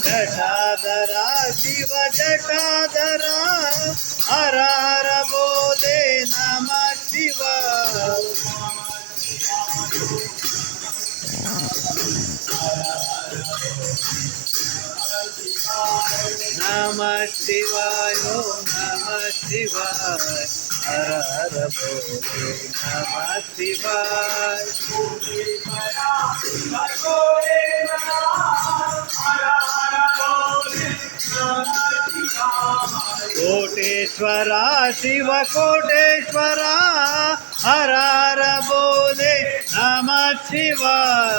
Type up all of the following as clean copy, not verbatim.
जटाधरा शिव जटाधरा हर हर बोले नमः शिवाय नमः शिवाय ओम नमः शिवाय हर हर बोले नमः शिवाय कोटेश्वरा शिव कोटेश्वरा हर हर बोले नमः शिवाय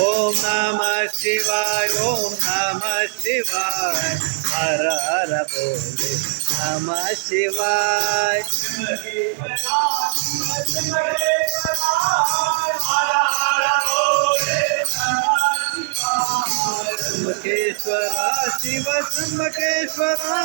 ओम नमः शिवाय ओम नमः शिवाय हर हर बोले नमः शिवाय त्र्यंबकेश्वरा शिव त्र्यंबकेश्वरा